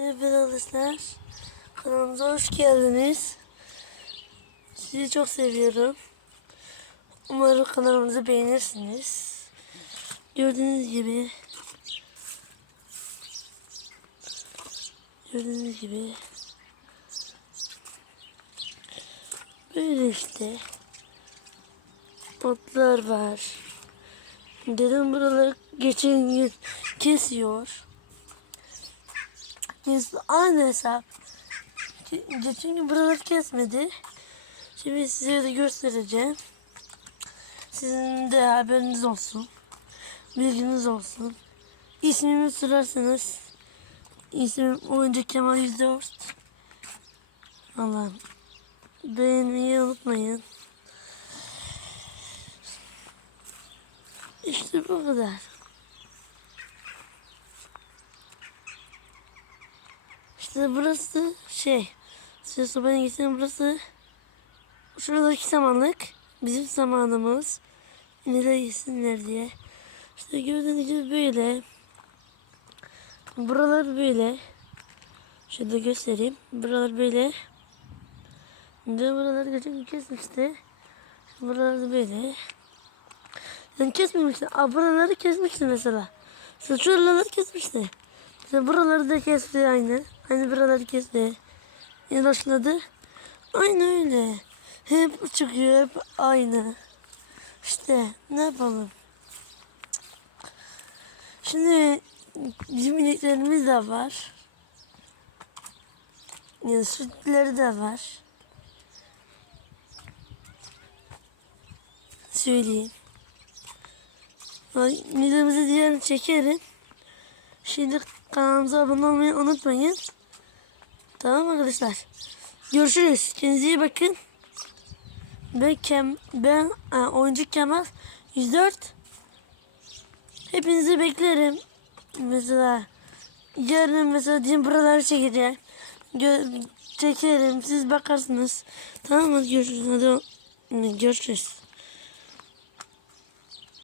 Evet arkadaşlar. Kanalımıza hoş geldiniz. Sizi çok seviyorum. Umarım kanalımızı beğenirsiniz. Gördüğünüz gibi Gördüğünüz gibi Böyle işte Otlar var. Dedim buraları geçen gün kesiyor. Kes, aynı hesap. Çünkü buraları kesmedi. Şimdi size de göstereceğim. Sizin de haberiniz olsun. Bilginiz olsun. İsmimi sorarsanız ismim oyuncu Kemal 104. Allah'ım. Beğenmeyi unutmayın. İşte bu kadar. Burası şey. Size sobanın geçen burası. Şuradaki samanlık. Bizim zamanımız. Nereye gitsinler diye. İşte gördüğünüz gibi böyle. Buralar böyle. Şurada göstereyim. Buralar böyle. De buraları geçen kesmişti. Buralar böyle. Yani kesmemişti. Aa, buraları kesmişti. Mesela şuraları kesmişti. Mesela buraları da kesti aynı. Aynı buraları kesti. Yine başladı. Aynı öyle. Hep çıkıyor hep aynı. İşte ne yapalım. Şimdi bizim de var. Yani sütleri de var. Söyleyeyim. Videomuzu diğer çekerim. Şimdi kanalımıza abone olmayı unutmayın. Tamam arkadaşlar. Görüşürüz. Kendinize iyi bakın. Ben, Kem, ben e, oyuncu Kemal 104. Hepinizi beklerim. Mesela yarın mesela diyeyim buraları çekeceğim. Gö- çekerim. Siz bakarsınız. Tamam mı? Görüşürüz. Hadi görüşürüz.